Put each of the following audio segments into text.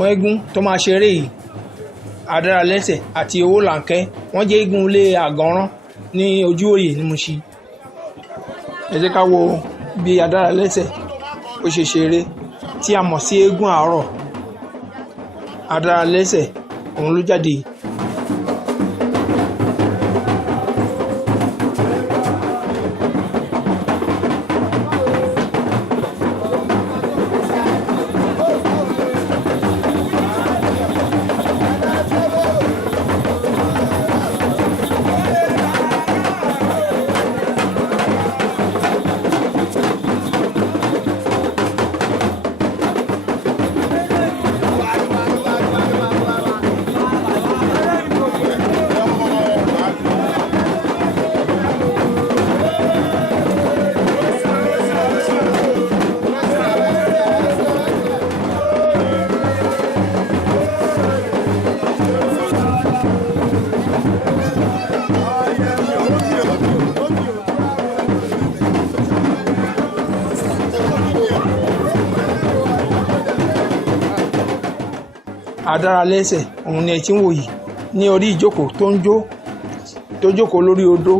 àwọn eégún tó máa ṣeré yìí Adaralese àti Owolanke wọ́n jẹ́ eégún ilé Àgànrán ní Ojuwoye ní Mushin. Ẹ jẹ́ ká wo bí Adaralese ó ṣe ṣeré tí a mọ̀ sí eégún àárọ̀. Adaralese òun ló jáde. Adaralese òun ni ẹ ti ń wò yìí ní orí ìjókòó tó jókòó lórí odó.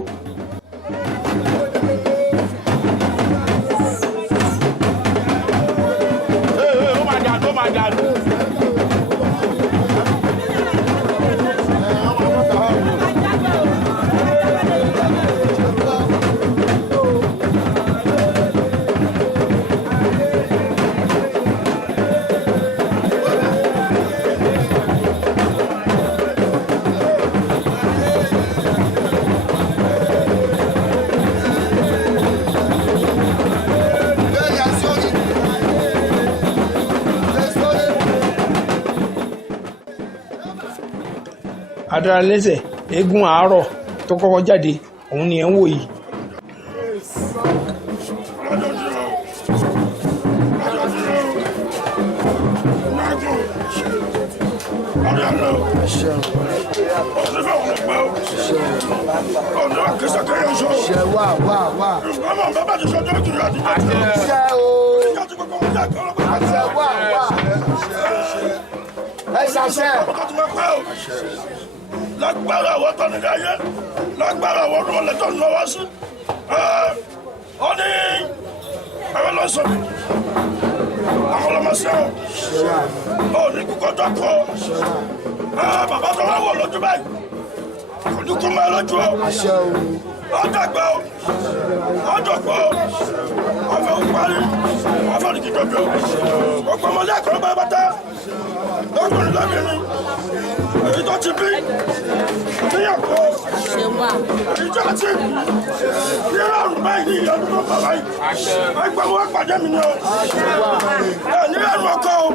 Adaralese eégún àárọ̀ tó kọ́kọ́ jáde òun ni ẹ ń wò yìí. Lágbára àwọn tó ní ayé, lágbára àwọn tó lè tó ń lọ́wọ́ sí. Ó ní àwọn lọ́sọ̀rọ̀, àwọn ọlọ́mọṣẹ́ ò ní kúkọ́ tó kọ́. Bàbá tó wá wọ̀ lójú báyìí, kò ní kú máa lójú o. Ó dàgbà o, ó dọ̀gbọ́ o, ó fẹ́ ó parí, ó fẹ́ ní kí tóbi o. Gbogbo ọmọdé àkọ́rọ́ bá bàtà, lọ́kùnrin lọ́bìnrin, èyí tó ti bí. Níyàwó ìjọ àti nírọ̀rùn báyìí ní ìyọdún tó bàbá yìí. Ẹgbẹ́ wọn pàdé mi ni o. Nírọ̀rùn ọkọ o.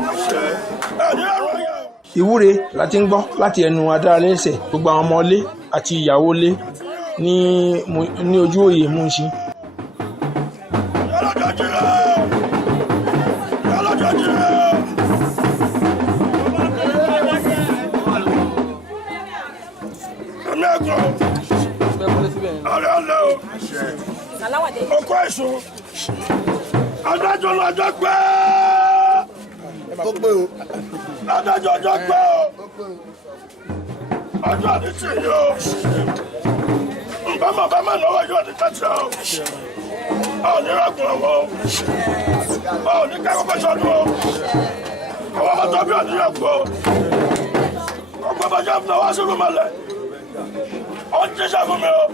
Nírọ̀rùn ọyẹ o. Ìwúre la ti ń gbọ́ láti ẹnu Adaralese gbogbo àwọn ọmọlé àti ìyàwó lé ní Ojuwoye Mushin. Ọkọ ẹ̀sùn adájọ́ lọ́jọ́ pẹ́ adájọ́ ọjọ́ pẹ́ ọjọ́ àdìsí yóò bámà náwó yóò di tẹ́tẹ́ o ní rẹ́gùn ọwọ́ ní kẹ́kọ̀ọ́ sọ́dún ọwọ́ mọ́tò bí ọdún yẹn gbọ́ ọgbọ́n bá jẹ́ fún ọwọ́ sínú mọ́lẹ̀ ó ń jíṣẹ́ fún mi o.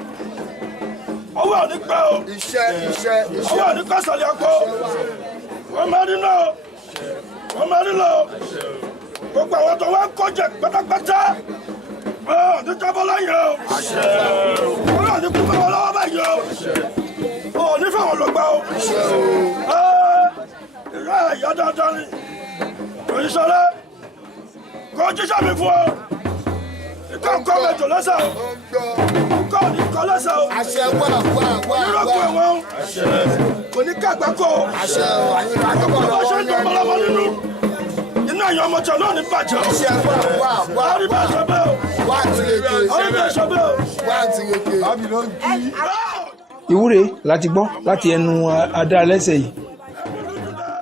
Owó àní pẹ́ o. Owó àní pẹ́ sọ̀lẹ̀ ọkọ̀. Wọ́n máa rí náà. Wọ́n máa rí náà. Gbogbo àwọn tó wá ń kọjẹ pátápátá. Ní jábọ́ láyé o. Wọ́n àní kú fún wọn lọ́wọ́ báyìí o. Ní fáwọn lọ́gbà o. Ìyá ìyá dáadáa ni. Òyìnṣọ́lẹ̀ kò jíṣẹ́ mi fún ọ. Ìkọ̀ǹkọ̀ mẹ́jọ lọ́sẹ̀ o. Kọ́ ní kọ́ lọ́sẹ̀ o. Àṣẹ wà. Onírọ̀kùn ẹ̀wọ̀n. Kò ní kàgbákò. Àṣẹ Àgbàgbọ́ bá ṣe ń dán ọmọlọ́mọ nínú. Iná ìyá ọmọ tẹ̀ náà ní bàjẹ́ o. Àṣẹ wà. Orí bá ṣe bẹ́ẹ̀ o. Wà á ti rèké. Orí bá ṣe bẹ́ẹ̀ o. Wà á ti rèké. Ìwúre láti gbọ́ láti ẹnu Adaralese yìí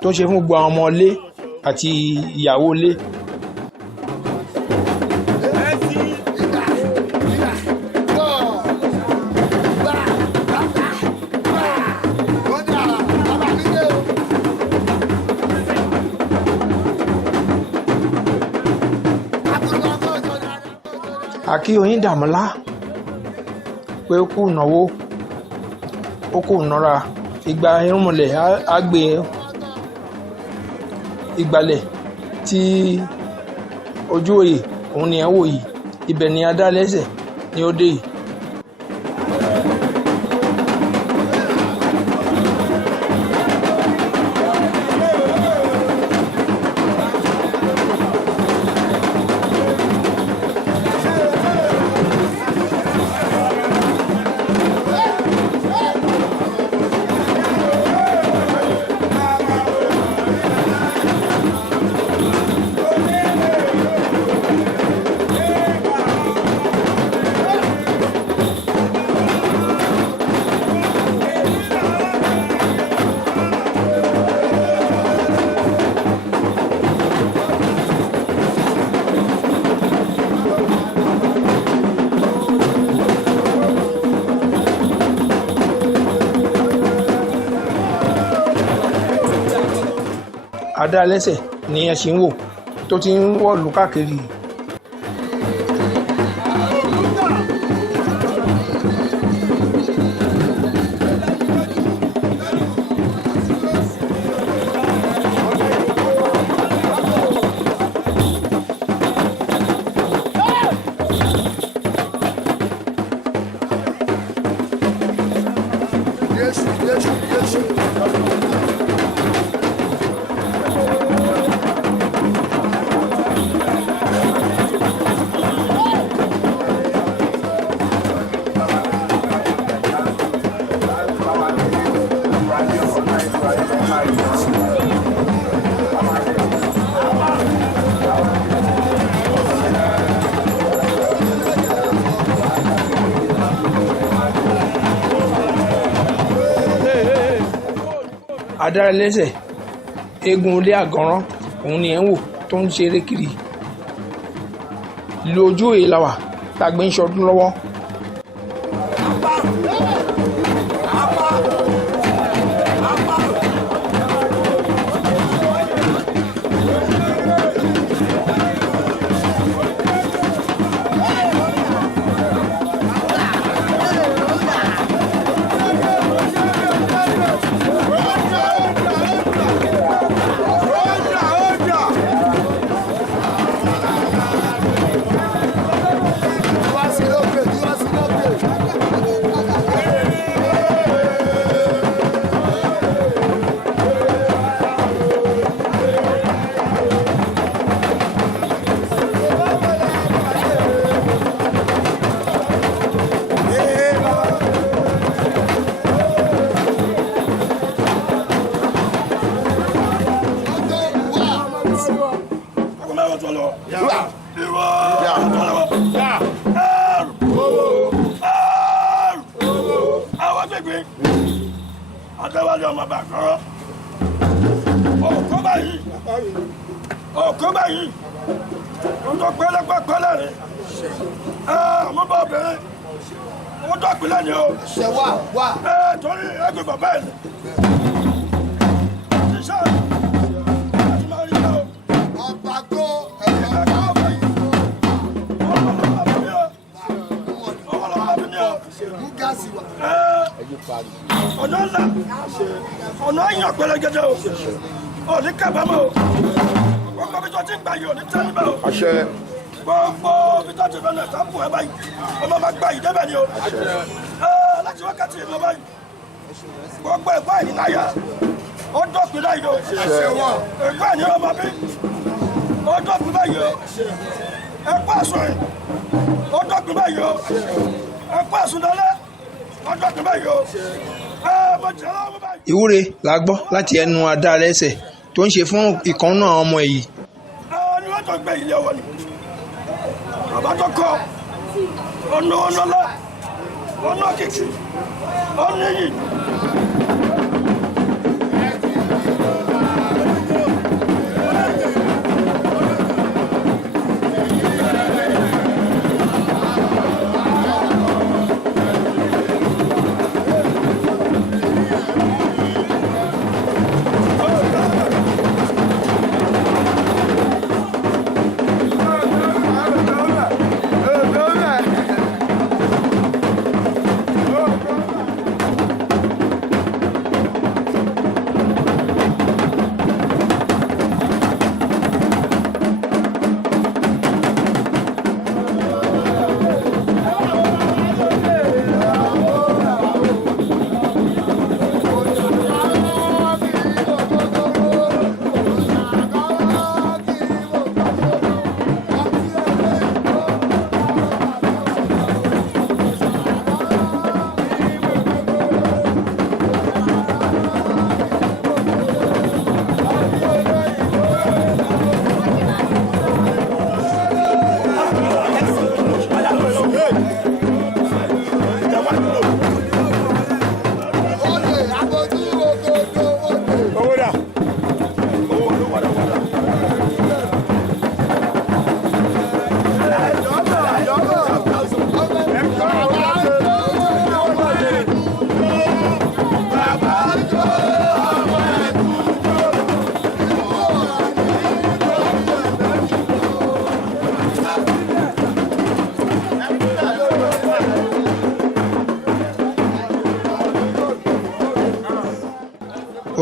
tó ṣe fún gbogbo àwọn ọmọ ilé àti ìyàwó ilé àkí Oyíndàmọ́lá pé ó kú ìnáwó ó kú ìnára ìgbà irúnmọlẹ̀ àgbè ìgbàlẹ̀ tí Ojúwoyè òun ni ẹ wò yìí ibẹ̀ ni Adaralese ni ó dé yìí. Adaralese ni ẹ ṣì ń wò tó ti ń wọ̀lú káàkiri. Adaralese eégún ilé àgọ́rán òun ni ẹ̀ ń wò tó ń ṣeré kiri ìlú Ojúwoyè la wà tá a gbé ń ṣọdún lọ́wọ́. Adéwálé ọmọ bàkọ́rọ́ ọ̀kọ́ báyìí ń tó pẹ́lẹ́pẹ́lẹ́ rẹ̀ ọmọ bá obìnrin ó dọ̀pìlẹ̀ ni o ṣe wá torí ẹgbẹ́ bàbá ẹ̀ ni iṣẹ́ àti máa rí náà ọba tó ẹ̀rọ gúgásì wà. ọ̀nà ńlá ọ̀nà àyàn pẹlẹgẹdẹ o òní kábàámọ̀ o gbogbo bí tó ti ń gbà yìí òní tẹ́lifẹ̀ o gbogbo bí tó ti fẹ́ lẹ̀ sápò ẹ̀ báyìí ọmọ máa gbà yìí débẹ̀ ni o láti wákàtí ìlú báyìí gbogbo ẹ̀gbọ́n ẹ̀yìn náyà ó dọ̀pin láyìí o ẹ̀gbọ́n ẹ̀yìn ọmọ bí ó dọ̀pin báyìí o ẹ̀gbọ́n àsọ̀rìn ó dọ̀pin báyìí o ẹ̀gbọ́n àsùndọ́lẹ̀ ó dọ̀pin báyìí o ìwúre la gbọ́ láti ẹnu Adaralese tó ń ṣe fún ìkànnà ọmọ èyí. ni wọ́n tó gbé ilé wọn ni bàbá tó kọ ọ̀nà ọ̀nàlá ọ̀nà kìkì ọ̀nà yìí.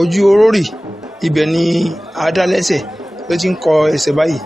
ojú orórì ibẹ̀ ni Adaralese ló ti ń kọ ẹsẹ̀ báyìí.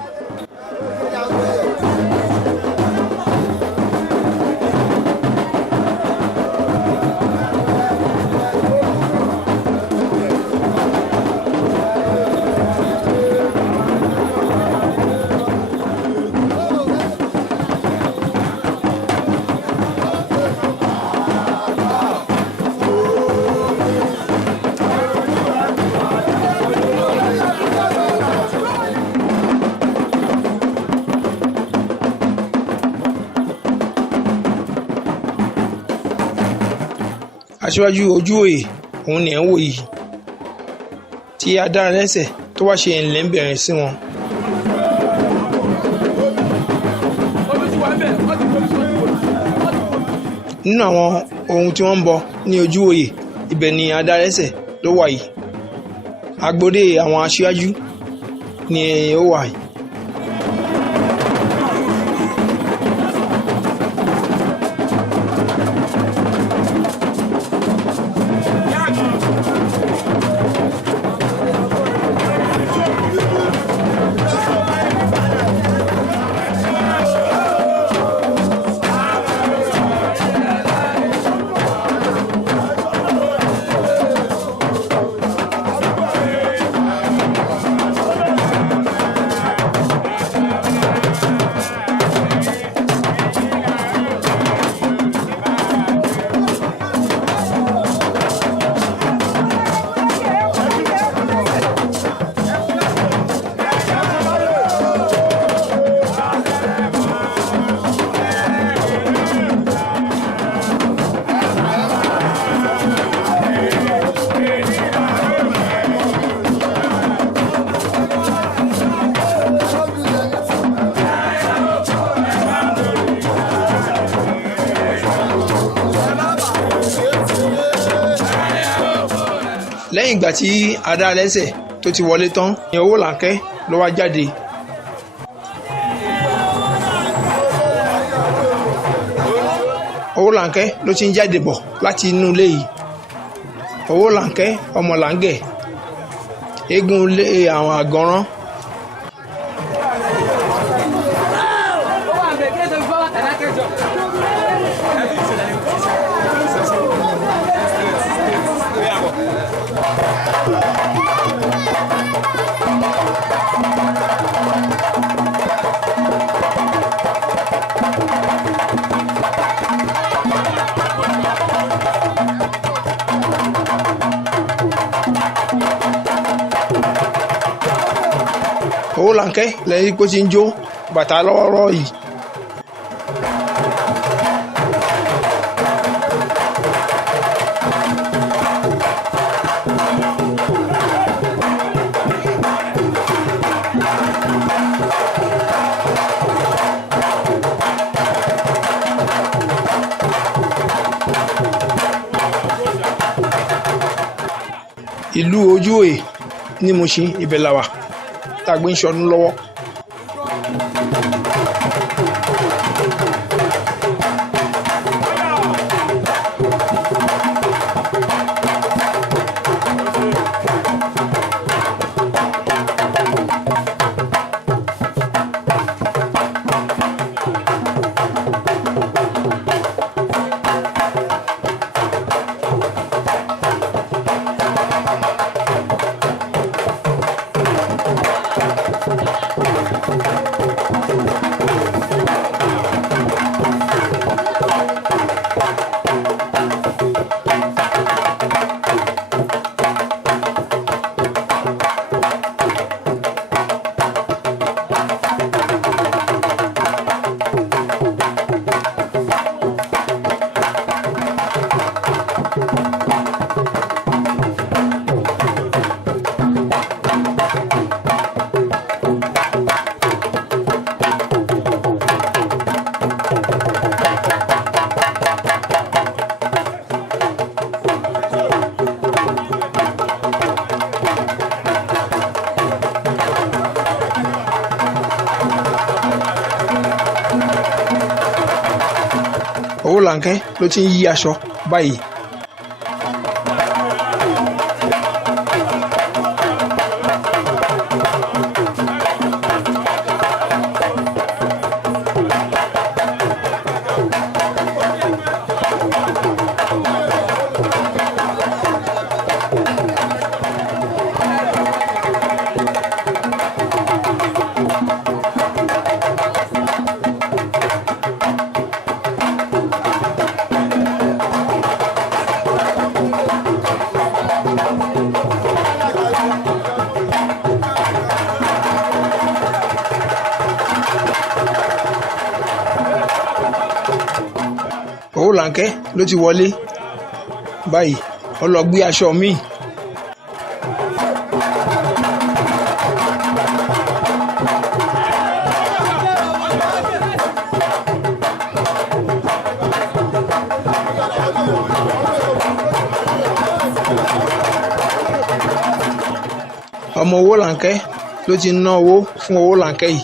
Aṣíwájú Ojuwoye òun ni ẹ̀ ń wò yìí tí Adaralese tó wá ṣe ẹ̀ńlẹ́ńbẹ̀rẹ̀ sí wọn. Nínú àwọn ohun tí wọ́n ń bọ ní Ojuwoye ibẹ̀ ni Adaralese ló wà yìí. Agbódé àwọn aṣíwájú ni ó wà yìí. Lẹ́yìn ìgbà tí Adaralese tó ti wọlé tán ni Owolanke ló wá jáde. Owolanke ló ti ń jáde bọ̀ láti inú ilé yìí. Owolanke ọmọlàngẹ̀ eégún ilé àwọn àgọ́rán. Owolanke lẹ́yìn kó ti ń jó bàtà lọ́wọ́rọ́ yìí. Ìlú Ojuwoye ní Mushin ibẹ̀ la wà tá a gbé ń ṣọdún lọ́wọ́. Owolanke ló ti ń yí aṣọ báyìí. Owolanke ló ti wọlé báyìí ó lọ gbé aṣọ míì. ọmọ Owolanke ló ti ná owó fún Owolanke yìí.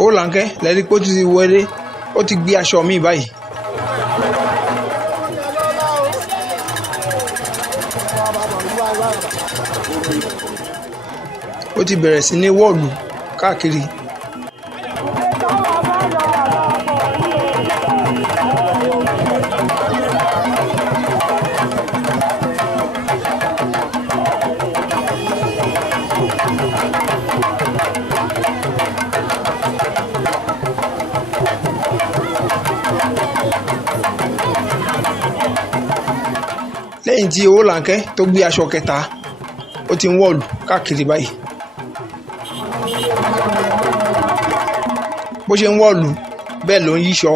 Owolanke lẹ́rí pé ó ti wọlé ó ti gbé aṣọ míì báyìí. ó ti bẹ̀rẹ̀ sí ní wọ́ọ̀lù káàkiri. lẹ́yìn tí Owolanke tó gbé aṣọ kẹta ó ti ń wọ̀lù káàkiri báyìí. bó ṣe ń wọ̀lù bẹ́ẹ̀ ló ń yíṣọ.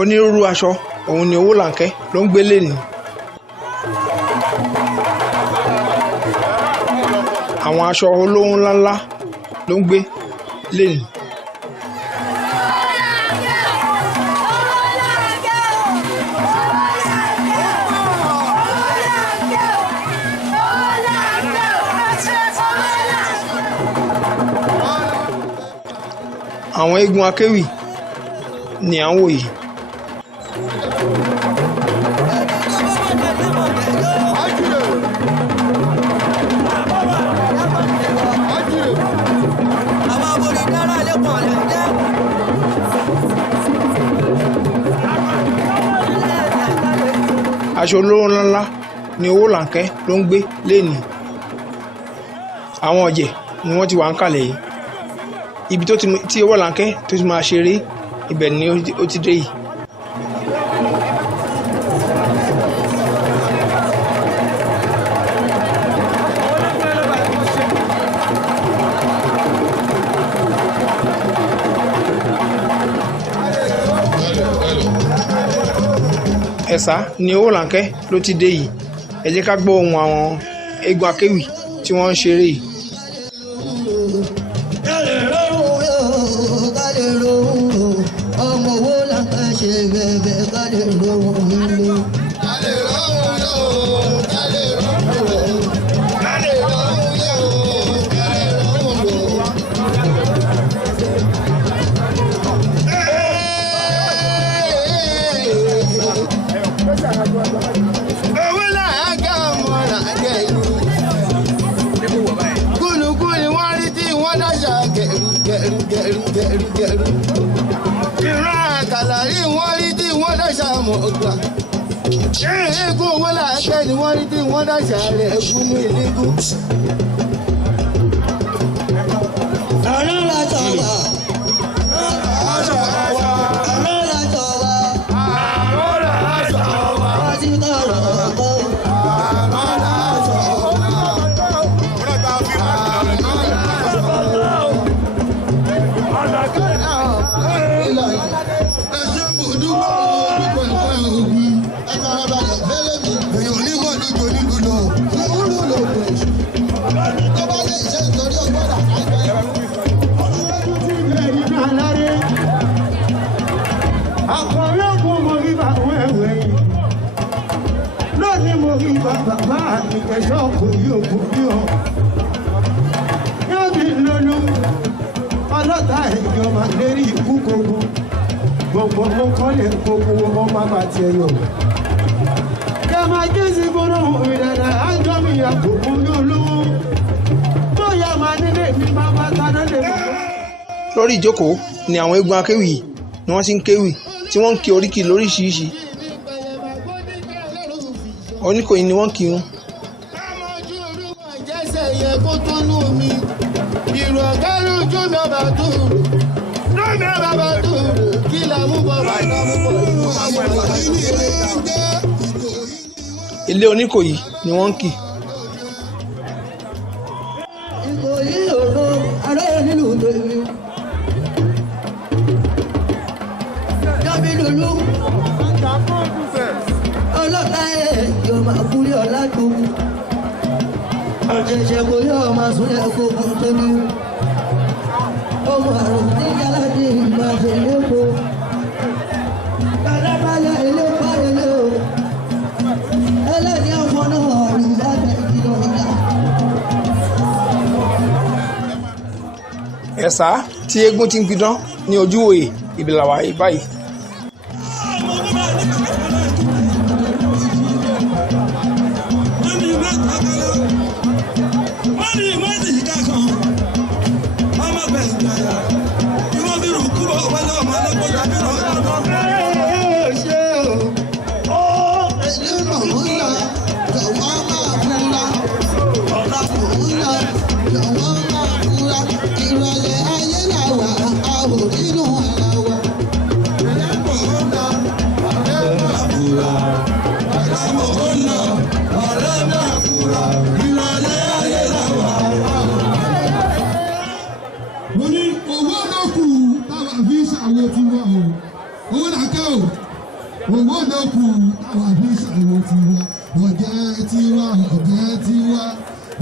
onírúurú aṣọ òun ni Owolanke ló ń gbé lẹ́nìí. àwọn aṣọ olówó ńláńlá ló ń gbé lẹ́nìí. àwọn eégún akéwì ni à ń wò yìí. aṣọ olówó ńláńlá ni Owolanke ló ń gbé lẹ́nìí. àwọn ọ̀jẹ̀ ni wọ́n ti wà ń kalẹ̀ yìí. ibi tí Owolanke tó ti máa ṣeré ibẹ̀ ni ó ti dé yìí. ẹ̀sà ni Owolanke ló ti dé yìí. ẹ jẹ́ ká gbọ́ ohùn àwọn eégún akéwì tí wọ́n ń ṣeré yìí. ìran àkàlàrí wọ́n rí tí wọ́n dáṣà mọ̀ ọgbà. Eégún Owolanke ni wọ́n rí tí wọ́n dáṣà rẹ̀ Egungun Egungun. ọ̀rọ̀ la sọ̀rọ̀. Bye. kẹsàn kò yí òkú bí ọ. Yábí lónú ọlọ́ta ìjọba lérí ikú gbogbo gbogbo mo kọ́lé gbogbo ọmọ bàbá tiẹ̀ yọ. Kẹ̀mà jésì gbọ́dọ̀ òun dada ájọ́ mi àkókò yóò lówó. Bóyá máa nílé mi bàbá taná lè mọ̀. Lórí ìjókòó ni àwọn eégún akéwì ni wọ́n ti ń kéwì tí wọ́n ń kí oríkì lóríṣiríṣi. Oníkòyí ni wọ́n kì í hun. Ilé Oníkòyí ni wọ́n ń kì. Ìkòyí òru ará nínú tèmi. Yábí lulú. Ọlọ́ta ẹ̀ yóò máa kúrẹ́ ọ̀la tó. Ọ̀jẹ̀jẹ̀ kò yọ ọmọ súnlẹ̀ kókó tóbi. Ọmọ àrùn tí yálàdé ìgbàjẹ̀ lẹ́kọ̀ọ́. Bàlábàlá ilé pàrẹ̀lẹ̀ o. Ẹlẹ́ni ọ̀fọ̀ náà ọ̀rùn bá bẹ̀ ìdílé ọ̀gá. Ẹ̀sà tí eégún ti ń pidán ní Ojúwòye ìbìlàwà báyìí.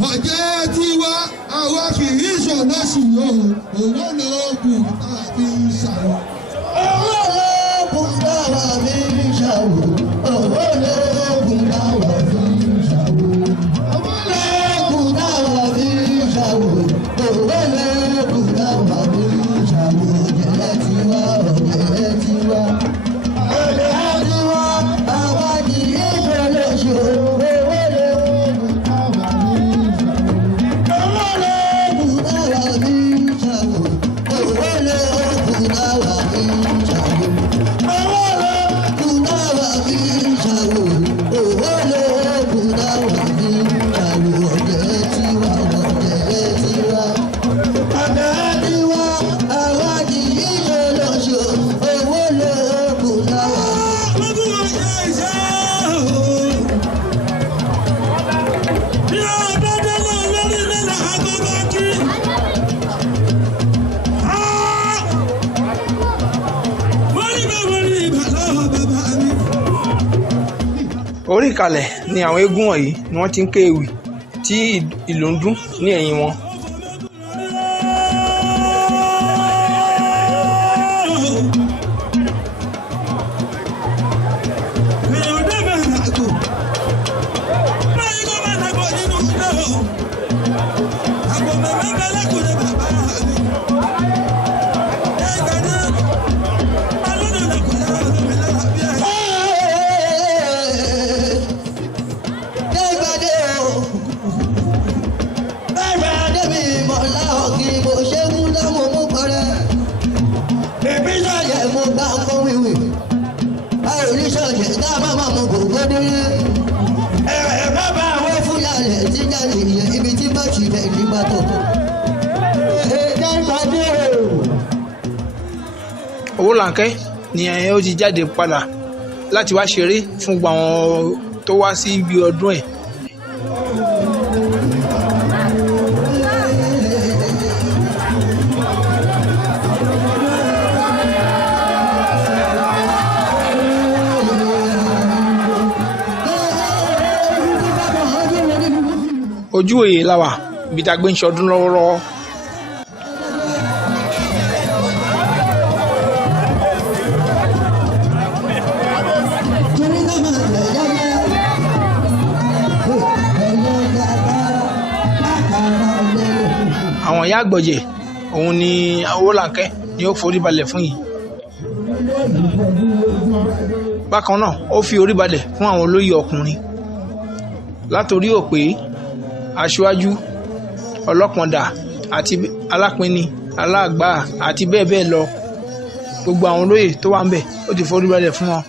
Ọ̀jẹ̀ tiwa àwa kì í ṣọ̀nà sí o, owó lóògùn tàbí ṣàwọ̀. Owó lóògùn táwa fi ń ṣàwò. Owó lóògùn táwa fi ń ṣàwò. Owó lóògùn táwa fi ń ṣàwò. Owó lóògùn táwa fi ń ṣàwò. Ọ̀jẹ̀ tiwa, ọ̀jẹ̀ tiwa. Ọ̀jẹ̀ tiwa àwa kì í ṣọ̀nà sí o. Orí ìkàlẹ̀ ni àwọn eégún wọ̀nyí ni wọ́n ti ń ké ewì tí ìlù ń dún ní ẹ̀yìn wọn. Owolanke ni ó ti jáde padà láti wá ṣeré fún gbogbo àwọn tó wá sí ibi ọdún ẹ̀. Ojúwòye la wà ibi tá a gbé ń ṣọdún lọ́wọ́lọ́wọ́. àwọn ìyá àgbọ̀jẹ̀ òun ni Owolanke ni ó forí balẹ̀ fún yìí. Bákan náà ó fi orí balẹ̀ fún àwọn olóyè ọkùnrin látòrí òpè, aṣáájú, ọlọ́pọ̀ndà àti alápinni, aláàgbà àti bẹ́ẹ̀ bẹ́ẹ̀ lọ. Gbogbo àwọn olóyè tó wà ń bẹ̀ ó ti forí balẹ̀ fún wọn.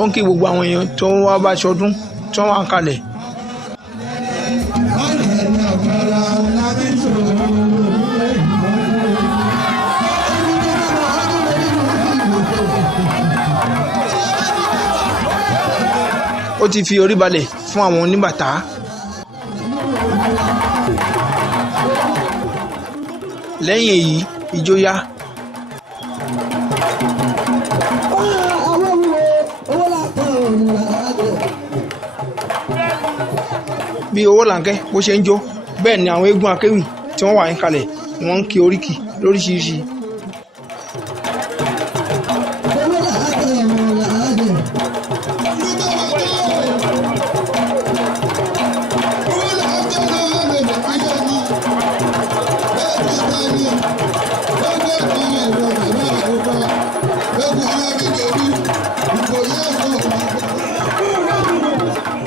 Ó ń kí gbogbo àwọn èèyàn tó ń wá bá ṣọdún tó wà ń kalẹ̀. Ó ti fi orí balẹ̀ fún àwọn oníbàtà. Lẹ́yìn èyí ijó yá. Bí Owolanke bó ṣe ń jó bẹ́ẹ̀ ni àwọn eégún akéwì tí wọ́n wà ń kalẹ̀ ni wọ́n ń kí oríkì lóríṣiríṣi.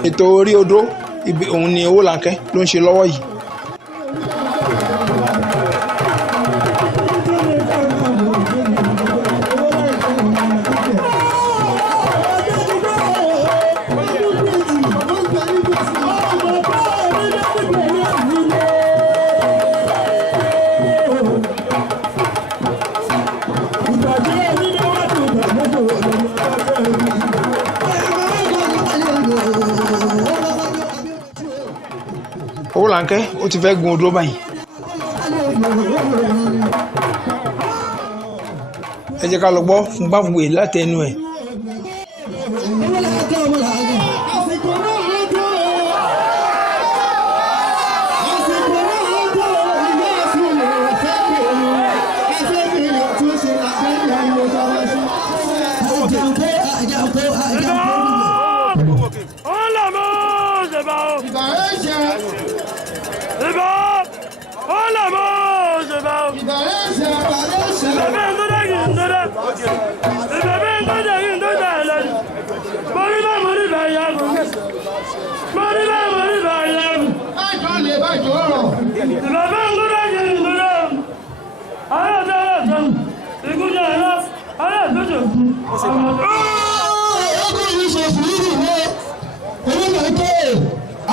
Ètò orí odó ibi òun ni Owolanke ló ń ṣe lọ́wọ́ yìí. Owolanke ó ti fẹ́ gun odó báyìí. Ẹ jẹ́ ká lọ gbọ́ fún báfùwé láti ẹnu ẹ̀.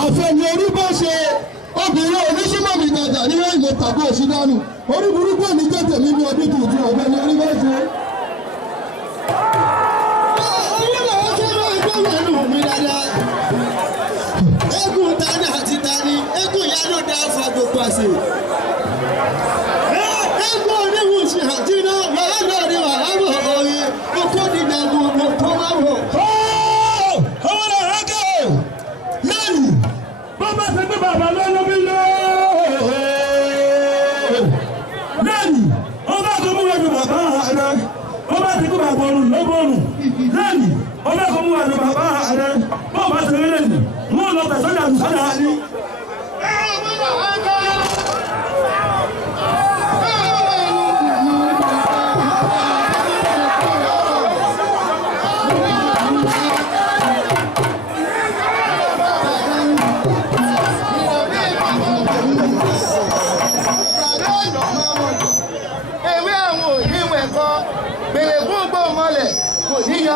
Àfẹ̀yìn orí bá ṣe obìnrin oníṣúmọ̀ mi dàda ní ẹ̀yìn tàbí òṣìdánù orí burúkú ní jẹ́jẹ̀ nínú ọdún tuntun ọ̀fẹ̀yìn orí bá ṣe. Eégún tani àti tani, eégún ìyá ló dá fa gbogbo àṣẹ. Eégún oníwùsì àti iná wàhálà ní wàhálà òye, okó ní ìdàgbò tó máa wọ̀. Owolanke lẹ́nu bàbá ṣe pé bàbá lọ́nà mi lọ. Lẹ́nu ọba tó mú ẹnu bàbá rẹ̀, ọba ti kú bàbá ọ̀run lọ́gbọ̀ọ̀rùn. Lẹ́nu ọba tó mú ẹnu bàbá rẹ̀, bọ́ọ̀bá ṣe rí lẹ́nu, wọ́n lọ tẹ̀sọ́jà àmìsọ́jà ní.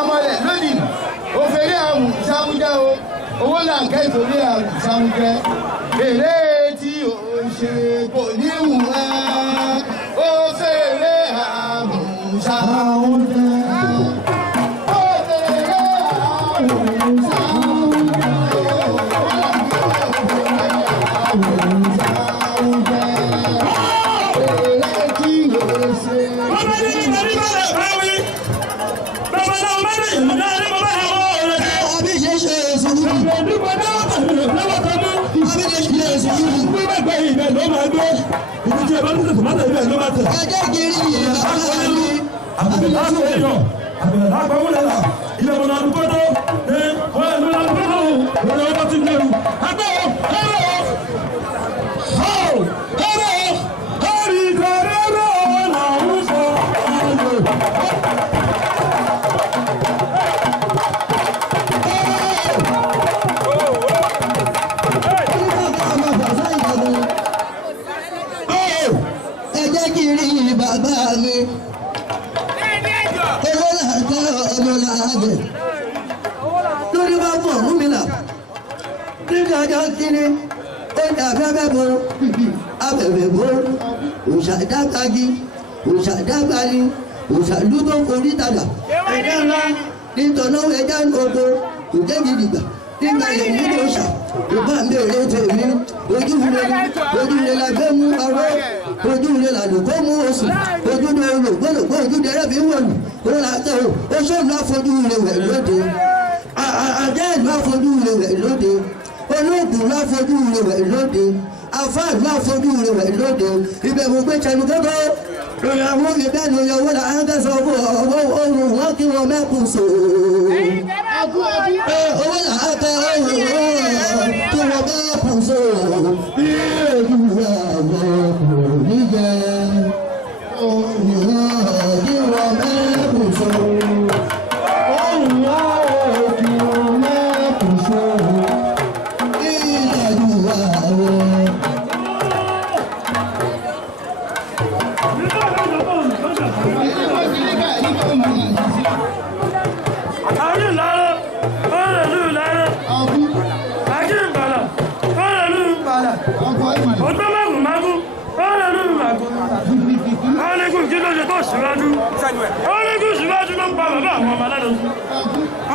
Mọ́lẹ̀ lónìí òfèrè àrùn ìsámújẹ́ o Owolanke ìtòlé àrùn ìsámújẹ́ èrè tí ò ṣe kò ní wù ẹ́ òfèrè àrùn ìsámújẹ́. Ilé fún ọ̀hún mi là nígbà ọjọ́ kiri ó dà fẹ́fẹ́ bọ́ abẹ̀bẹ̀ bọ́ òṣàdágbági òṣàdágbáni òṣàlúgbò forí tàdà ẹ̀dá ńlá nítorí ẹja ń gbogbo òjẹ́gidìgbà nígbà yẹn ní òṣà ìbá mi ò lè tèmi ojúre la gbé mú ọ̀rọ̀ ojúre la lòkó mú oṣù ojúre olùgbòlògbò ojúre rẹ̀ bí wọ̀lù ó là tẹ̀ o oṣù ńlá fojú rẹ̀ wẹ̀ lóde àjẹ́ ńlá fojú rẹ̀ wẹ̀ lóde olóògùn ńlá fojú rẹ̀ wẹ̀ lóde afá ńlá fojú rẹ̀ wẹ̀ lóde ibẹ̀ mo gbé tẹnu kókó lórí àwọn ìbẹ́nu yọwó la ń kẹsàn fún ọwọ́ ohun wọn kí wọn mẹ́kùn so. owó là á tẹ ohun kí wọn mẹ́kùn so. ìrèdúrà wọn kò ní jẹ ohun kí wọn mẹ́kùn so. ohun kí wọn mẹ́kùn so. ìrèdúrà wọn. Ọlẹ́gùn síwájú ló ń pa bàbá àwọn ọmọ aládùn.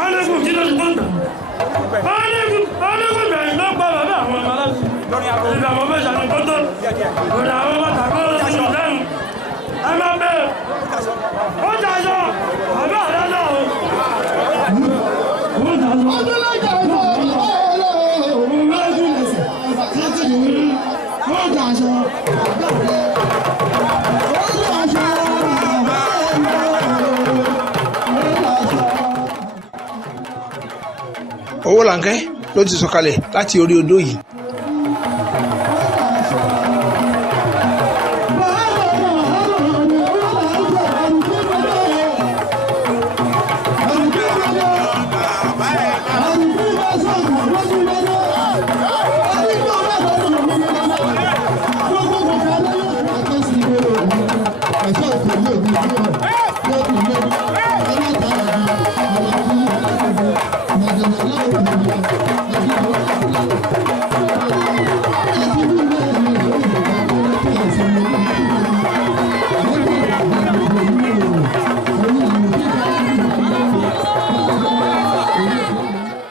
Ọlẹ́gùn kí ló ń gbọ́n tàn. Ọlẹ́gùn bẹ̀rẹ̀ ló ń pa bàbá àwọn ọmọ aládùn. Ìgbà àwọn mẹ́ta ní kótó. Òdà àwọn bàtà kó ló ń sùn lẹ́nu. Ẹ máa bẹ̀rẹ̀. Ó jàjọ. Bàbá rẹ̀ náà o. Ó jàjọ. Owolanke ló ti sọ̀kalẹ̀ láti orí odó yìí.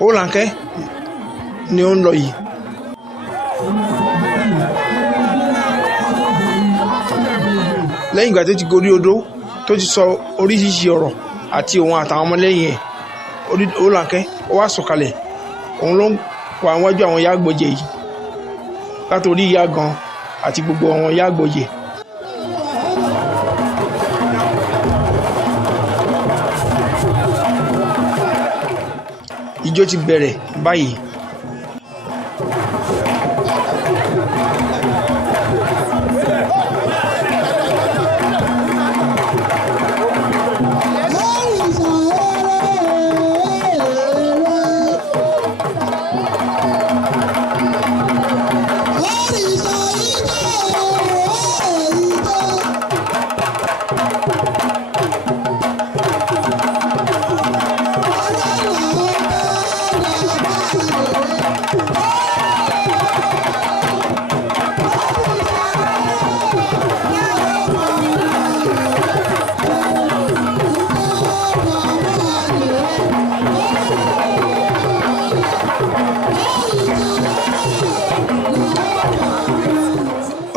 Owolanke ni ó ń lọ yìí. Lẹ́yìn ìgbà tó ti gorí odó tó ti sọ oríṣiríṣi ọ̀rọ̀ àti òun àtàwọn ọmọlẹ́yìn ẹ̀, Owolanke ó wá sọ̀kalẹ̀. Òun ló ń wà níwájú àwọn ìyá àgbọ̀jẹ̀ yìí látòrí ìyá gan àti gbogbo àwọn ìyá àgbọ̀jẹ̀. Ijó ti bẹ̀rẹ̀ báyìí.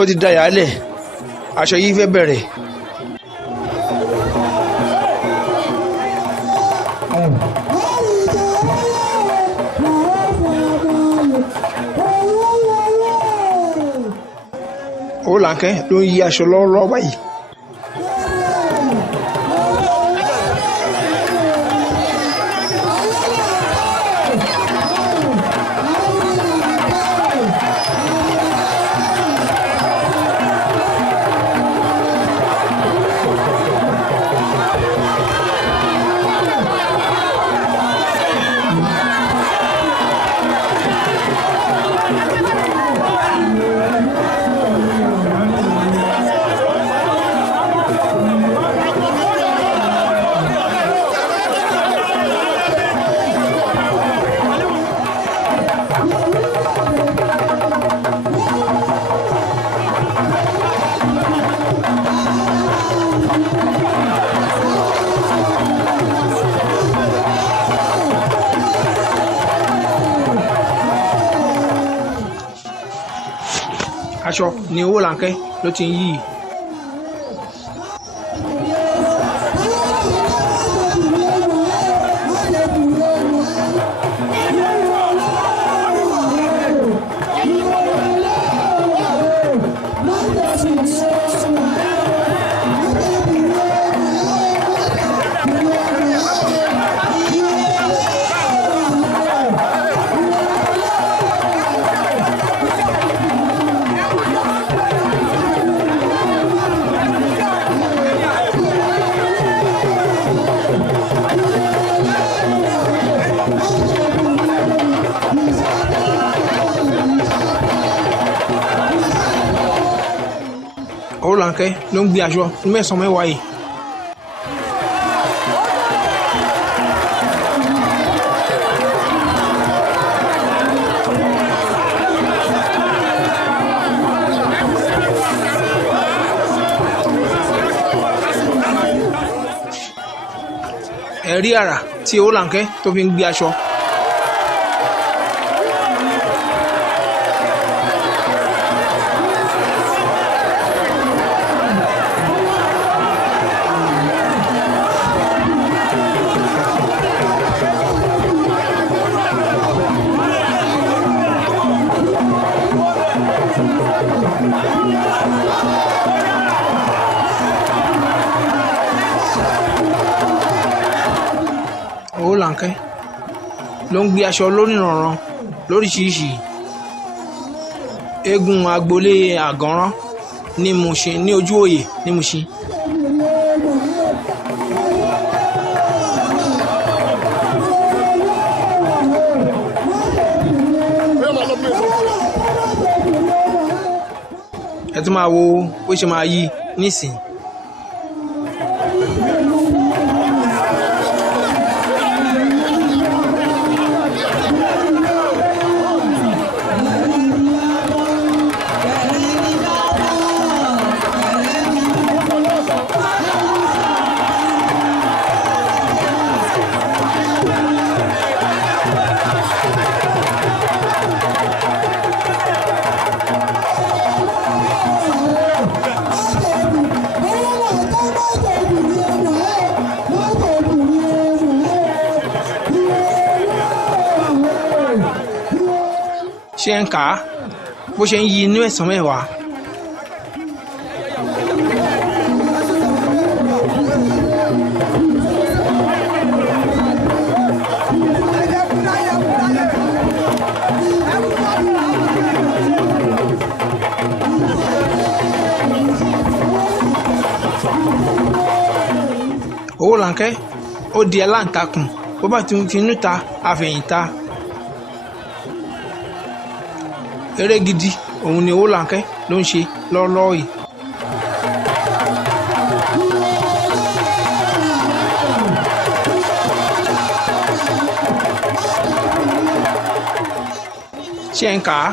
Ó ti da yàálẹ̀, aṣọ yìí fẹ́ bẹ̀rẹ̀. Owolanke ló ń yí aṣọ lọ́wọ́lọ́wọ́ báyìí. aṣọ ni Owolanke ló ti ń yí. Owolanke ló ń gbé aṣọ ní mẹ́sàn-án mẹ́wàá yìí. Ẹ̀rí àrà tí Owolanke tó fi ń gbé aṣọ. Owolanke ló ń gbé aṣọ lóníranran lóríṣiríṣi. Eégún agboolé àgànrán ní Mushin ní Ojuwoye ní Mushin. Ẹ tún máa wo bó ṣe máa yí nísìn. Ṣé ń kà á bó ṣe ń yí inú ẹ̀sán mẹ́wàá. Owolanke ó di aláǹtakùn bó bá ti fi inú ta àfẹ̀yìntà. Eré gidi òun ni Owolanke ló ń ṣe lọ́wọ́lọ́wọ́ yìí. Ṣé ń kà á.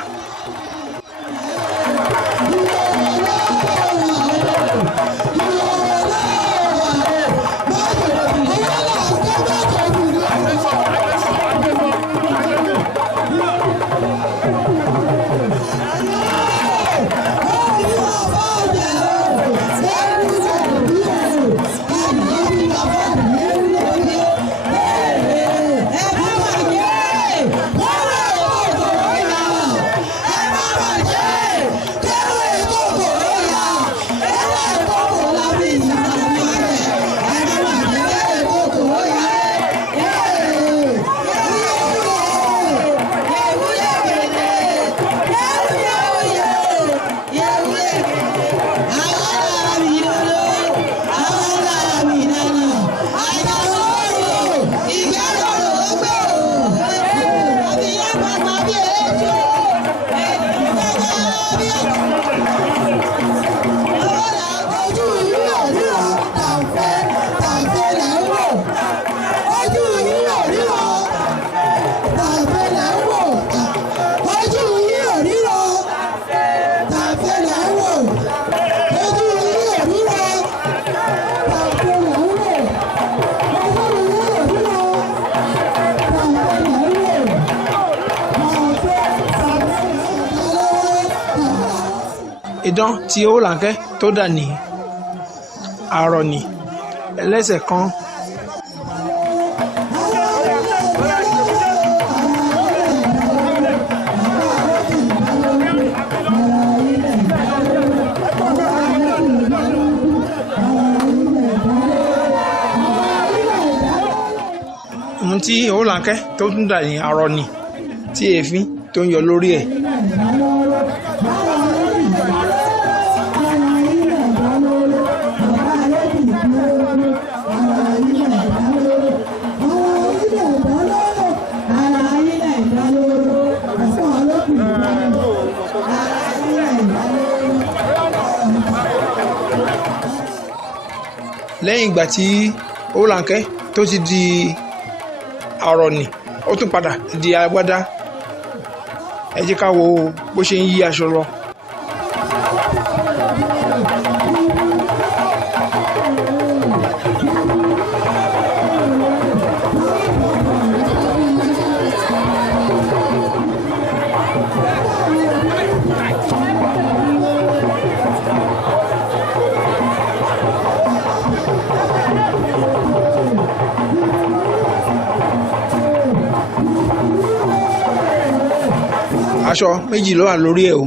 idán tí Owolanke tó dà ní àrọ̀ ní ẹlẹ́sẹ̀ kan. Ohun tí Owolanke tó tún dà ní àrọ̀ ní tí èéfín tó ń yọ lórí ẹ̀. Lẹ́yìn ìgbà tí Owolanke tó ti di àrọ̀ ní ó tún padà di agbádá. Ẹ jẹ́ ká wo bó ṣe ń yí aṣọ lọ. Aṣọ méjì ló wà lórí ẹ̀ o.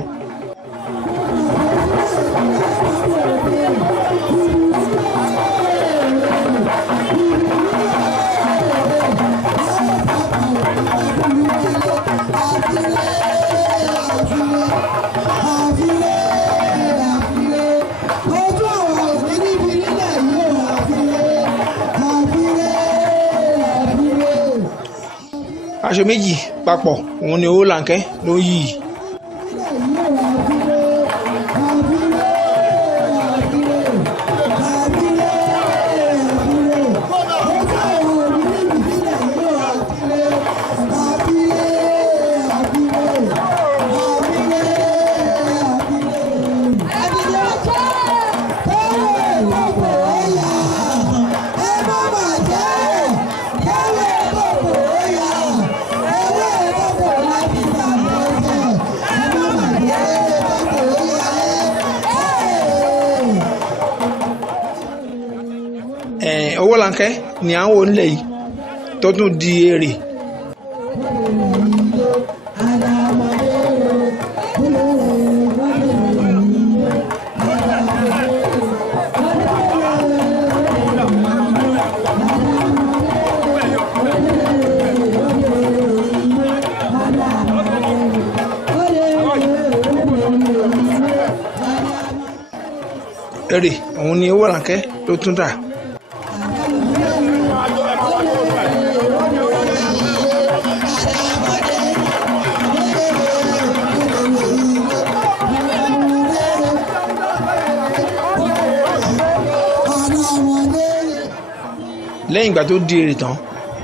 Aṣọ méjì papọ̀ òun ni Owolanke ló yí. Owolanke ni à ń wò nílẹ̀ yìí tó tún di èrè. Èrè òun ni Owolanke ló tún dà. Lẹ́yìn ìgbà tó di èrè tán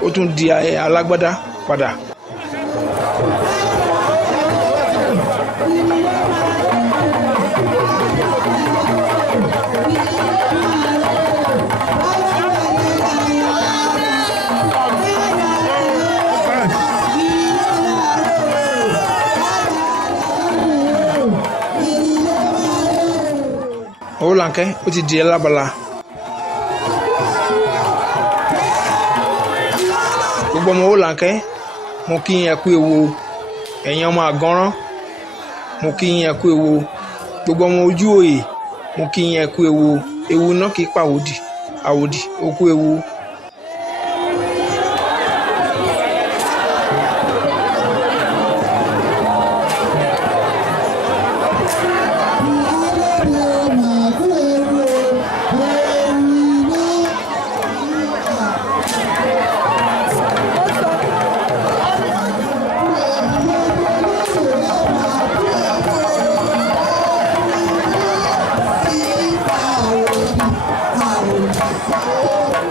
ó tún di alágbádá padà. Owolanke ó ti di alábala. Gbogbo ọmọ Owolanke mo kí yín ẹ kú ewu, ẹ̀yin ọmọ àgọ́rán mo kí yín ẹ kú ewu, gbogbo ọmọ Ojuwoye mo kí yín ẹ kú ewu, ewu náà kì í pàwòdì, àwòdì ó kú ewu.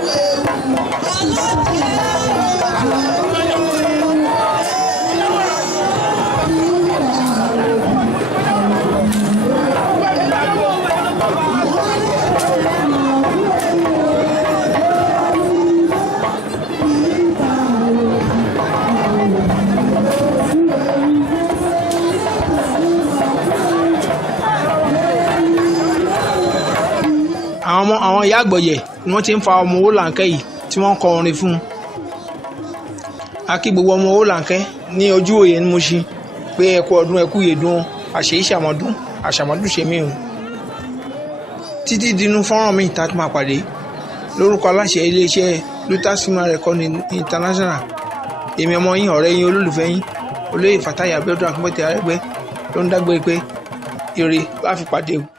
Wewe àwọn ìyá àgbọ̀yẹ̀ ni wọ́n ti ń fa ọmọ Owolanke yìí tí wọ́n ń kọ orin fún un. A kí gbogbo ọmọ Owolanke ní Ojuwoye ní Mushin pé ẹ kú ọdún ẹ kú ìyèdún àṣeyí ṣàmọ́dún àṣàmọ́dún ṣe mí o. Títí dínú fọ́nrán mi ìta tó máa pàdé lórúkọ aláṣẹ iléeṣẹ́ Lutas Film Recording International, èmi ọmọ yín ọ̀rẹ́ yín olólùfẹ́ yín olóyè Fatai Abiodun Akinbọ́tẹ̀ Arẹ́gbẹ́ ló ń dágbére pé ire láfi pàdé o.